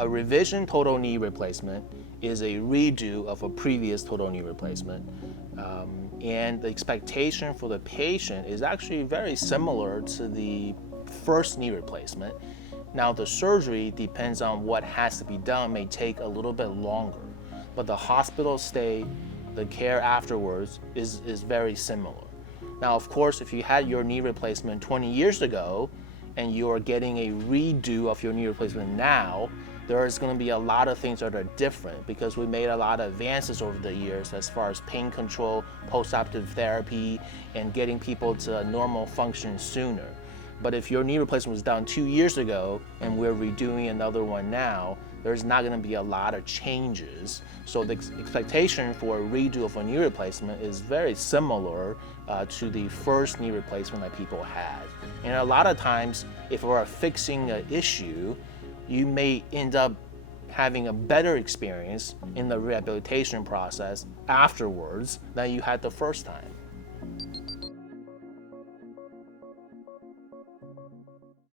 A revision total knee replacement is a redo of a previous total knee replacement. And the expectation for the patient is actually very similar to the first knee replacement. Now, the surgery depends on what has to be done, may take a little bit longer, but the hospital stay, the care afterwards is very similar. Now, of course, if you had your knee replacement 20 years ago and you are getting a redo of your knee replacement now, there is going to be a lot of things that are different because we made a lot of advances over the years as far as pain control, post-operative therapy, and getting people to normal function sooner. But if your knee replacement was done 2 years ago and we're redoing another one now, there's not going to be a lot of changes. So the expectation for a redo of a knee replacement is very similar to the first knee replacement that people had. And a lot of times, if we're fixing an issue, you may end up having a better experience in the rehabilitation process afterwards than you had the first time.